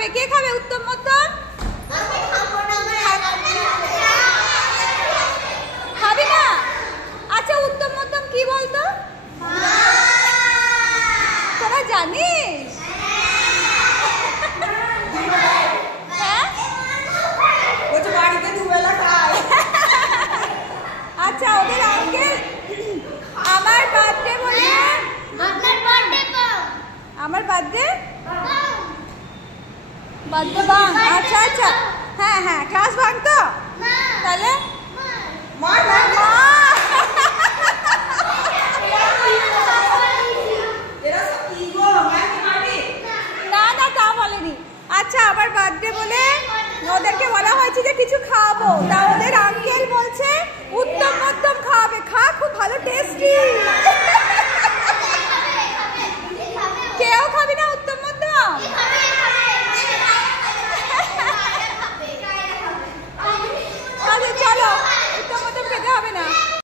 খাবে? কে খাবে উত্তম মধ্যম? খাবি না? আচ্ছা উত্তম মধ্যম কি বলতো? তোরা জানিস? হ্যাঁ আচ্ছা ওদের আঙ্কেল আমার বার্থডে বলে আমার বার্থডে বাং। আচ্ছা আচ্ছা হ্যাঁ হ্যাঁ ক্লাস ভাঙ তো তাহলে না না তা বলেনি। আচ্ছা আবার বার্থডে বলে ওদেরকে বলা হয়েছে যে কিছু খাওয়াবো, তা ওদের আঙ্কেল বলছে উত্তম মধ্যম খাওয়াবে। খা, খুব ভালো টেস্টি।